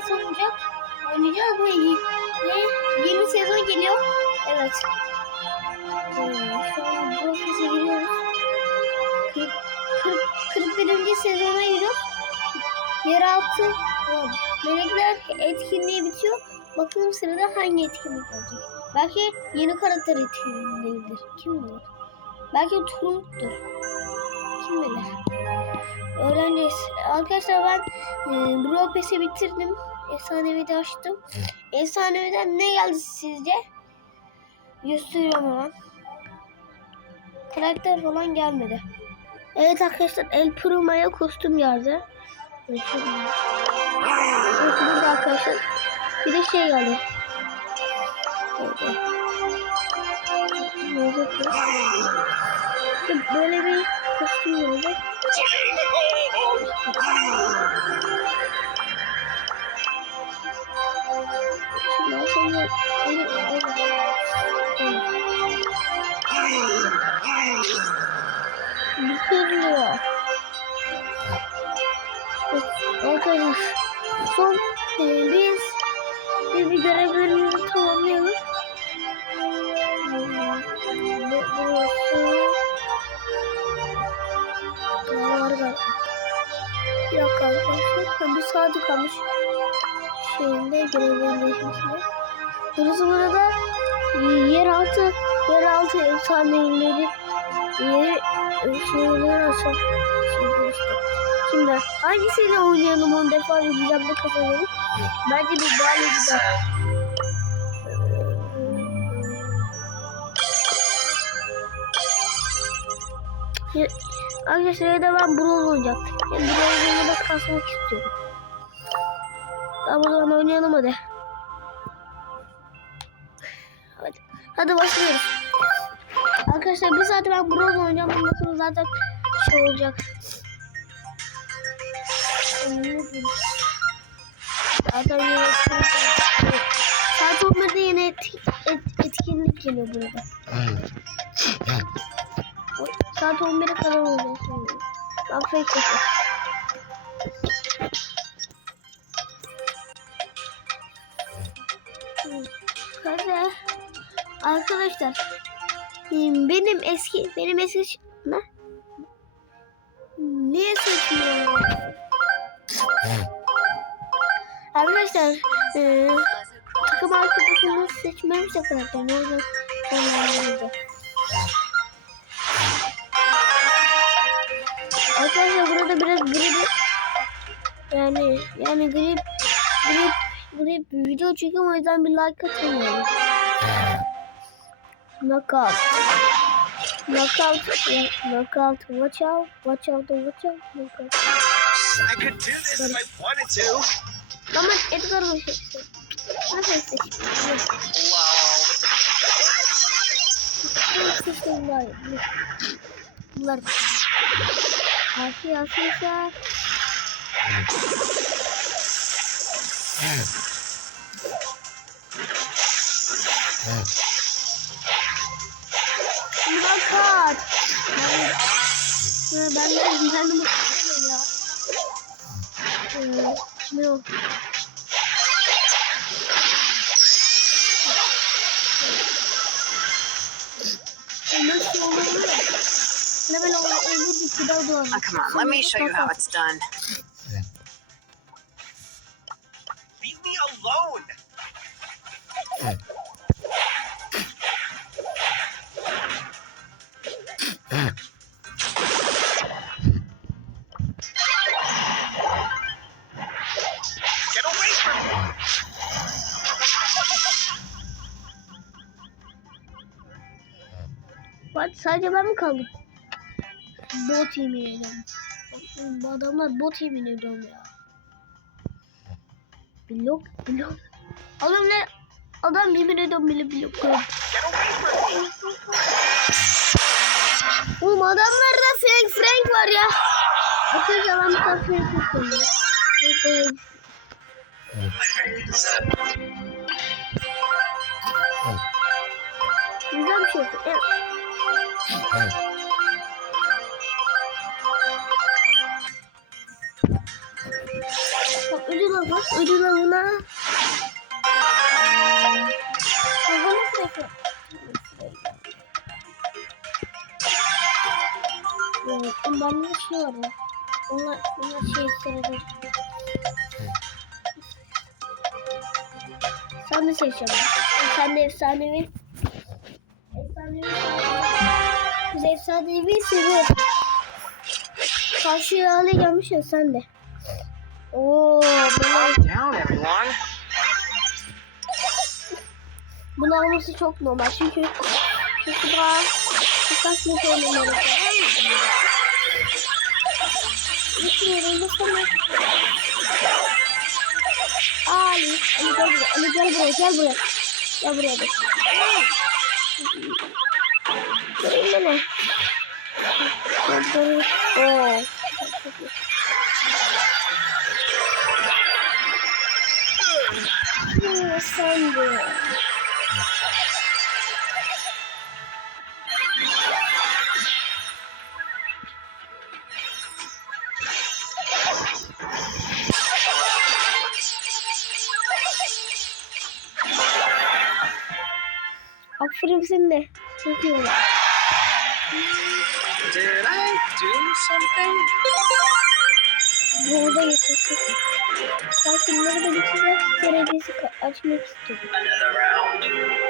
Brawl oynayacak. Oynayacağız ve, ve yeni sezon geliyor. Evet. Ee, şu an Brawl Pass'e giriyoruz. 40, 40, 41. sezona giriyoruz. Yeraltı e, melekler etkinliği bitiyor. Bakalım sırada hangi etkinlik olacak. Belki yeni karakter etkinliğidir. Kim bilir? Belki Trump'tur. Kim bilir? Öğreneceğiz. Arkadaşlar ben e, Brawl Pass'i bitirdim. Efsanevi açtım. Efsanevi'den ne geldi sizce? Gösteriyorum hemen. Karakter falan gelmedi. Evet arkadaşlar El Primo'ya kostüm geldi. Evet, burada arkadaşlar bir de şey geldi. Böyle bir kostüm geldi. Bitiriyor. Arkadaşlar son e, biz biz bir görevlerimizi tamamlayalım. Bu- Burası Daha var. Yok arkadaşlar. Bir saat kalmış. Şeyinde görevlerin değişmesine. Burası burada e, yeraltı yeraltı efsaneleri yeri şeyleri açar. Şeyler işte. Şimdi hangisiyle oynayalım on defa güzel de kazanalım. Bence bir böyle gider. Ya- Arkadaşlar ya da ben Brawl oynayacağım. Yani Brawl oynamak istiyorum. Tamam o zaman oynayalım hadi. Hadi, hadi başlıyoruz. Arkadaşlar bir saat ben Brawl oynayacağım. Ondan sonra zaten şey olacak. Zaten yine Saat 11'de yine et, et, etkinlik geliyor burada. Saat 11'e kadar olacak şimdi. Bak fake Arkadaşlar. Benim eski benim eski ne? Niye seçmiyorum? Arkadaşlar e, takım arkadaşımı seçmemişse karakter ne olacak? Onlarla Arkadaşlar burada biraz grip yani yani grip grip grip video çekiyorum o yüzden bir like atın. Knockout. Knockout. Knockout. Watch out. Watch out. Watch out. Knockout. I could do this if I wanted to. Ama Edgar mı seçti? Nasıl? Wow. Nasıl seçti bunlar? Bunlar. Asi asi sa. Knockout. Ben, ben, ben ben ya. Ee, ne o? Nasıl olur? Ne böyle olur? Öbür bir kadar doğru. Come on, let me show you how it's done. Bak sadece ben mi kaldım? Bot yemin ediyorum. Bu adamlar bot yemin ediyorum ya. Blok blok. Oğlum ne? Adam yemin ediyorum bile blok. Oğlum adamlarda Frank Frank var ya. Bakın yalan bir tane Frank istiyorum. Güzel bir şey. Evet. ödül avı. Ödül avına. Havana sırası. Evet, bende de şey var ya. Onlar, onlar şey sırada. Sen de seçeceğim. Sen de efsanevi. Efsanevi. Biz efsanevi seviyoruz. Karşıya hale gelmiş ya sen de. Oo, bunlar, bunu alması çok normal çünkü çünkü daha birkaç net oynamalı. Gitmiyorum da sana. Aa, Ali, Ali gel buraya, Ali gel buraya, gel buraya. Gel buraya da. Göreyim beni. Gel buraya. Oo. çok iyi. Hmm, Sen de. Did I do something? Burada. Ben şunları da bitirmek derecesi açmak istiyorum. Another round.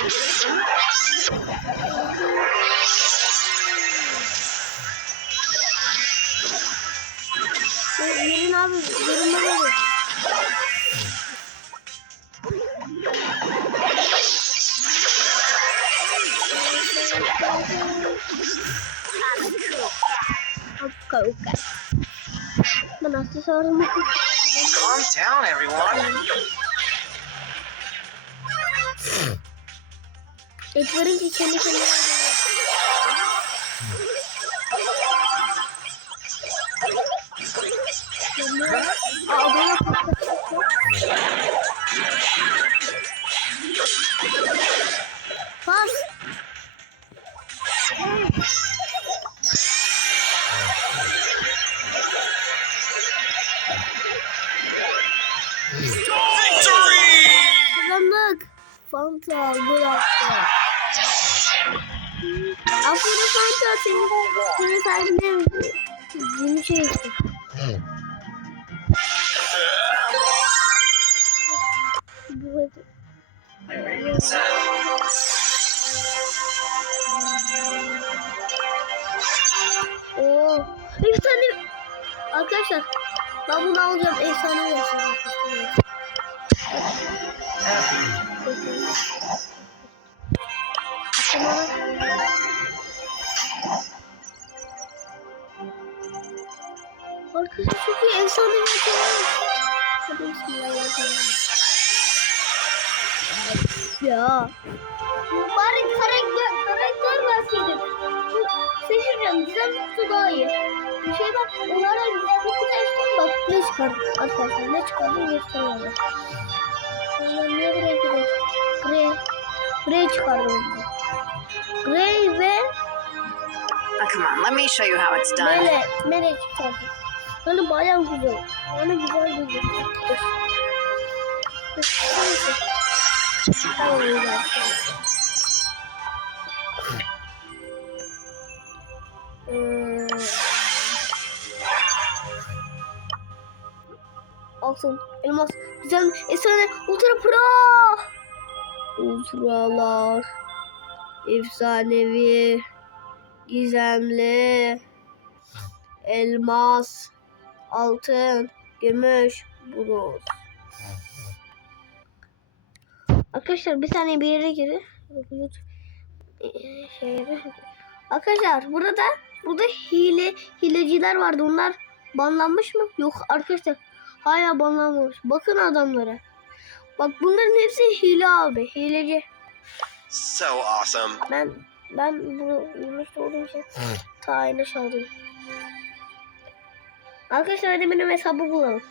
Yerin abi, yerin abi. Oka oka. Ben aksesuarımı Calm down, everyone. Edgar'ın ki kendi kendine Aa, Senin, senin sahibine şey işte. Bu hep Oo. Efsane. Arkadaşlar ben bunu alacağım. Efsane versiyon. Ya. Bari karakter, karakter verseydik. Seçeceğim. Gizem kutu daha iyi. Şey bak. Onlara gizem kutu açtım. Bak ne çıkardı arkadaşlar. Ne çıkardı gösteriyorlar. Ondan niye buraya gidiyor? Grey. Grey çıkardım. Grey ve Oh, come on, let me show you how it's done. Mele. Mele çıkardım. Hani bayağı güzel. Hani güzel güzel. Altın, elmas, güzel, efsane, ultra pro. Ultralar, efsanevi, gizemli, elmas, altın, gümüş, bronz. Arkadaşlar bir tane bir yere girin. Şeye Arkadaşlar burada burada hile hileciler vardı. Onlar banlanmış mı? Yok arkadaşlar. Hala banlanmamış. Bakın adamlara. Bak bunların hepsi hile abi. Hileci. So awesome. Ben ben bu yumuşta olduğum için tayine çaldım. Arkadaşlar hadi benim hesabı bulalım.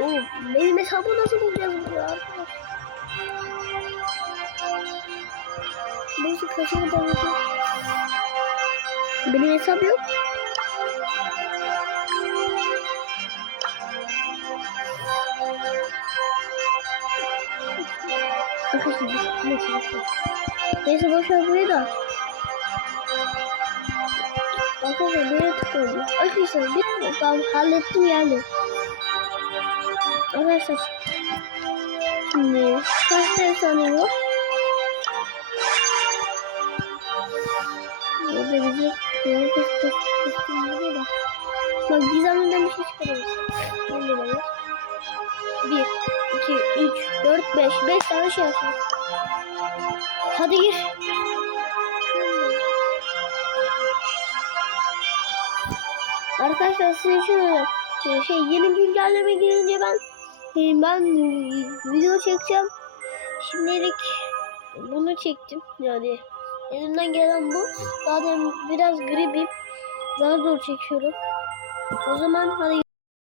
Oo, benim hesabı nasıl bulacağız burada arkadaşlar? Neyse kaçını da bulacağım. Benim hesap yok. Arkadaşlar neyse boşver. Neyse boşver burayı da. Arkadaşlar buraya tıkladım. Arkadaşlar bir tamam hallettim yani. Arkadaşlar şimdi kaç tane saniye var? Burada bizi yeni kız da. Bak gizemden bir şey çıkarıyoruz. Ne diyorlar? Bir, iki, üç, dört, beş. Beş tane şey yapacağız. Hadi gir. Arkadaşlar size şöyle e, şey yeni güncelleme girince ben e, ben e, video çekeceğim. Şimdilik bunu çektim yani elimden gelen bu. Zaten biraz gripim. Daha zor çekiyorum. O zaman hadi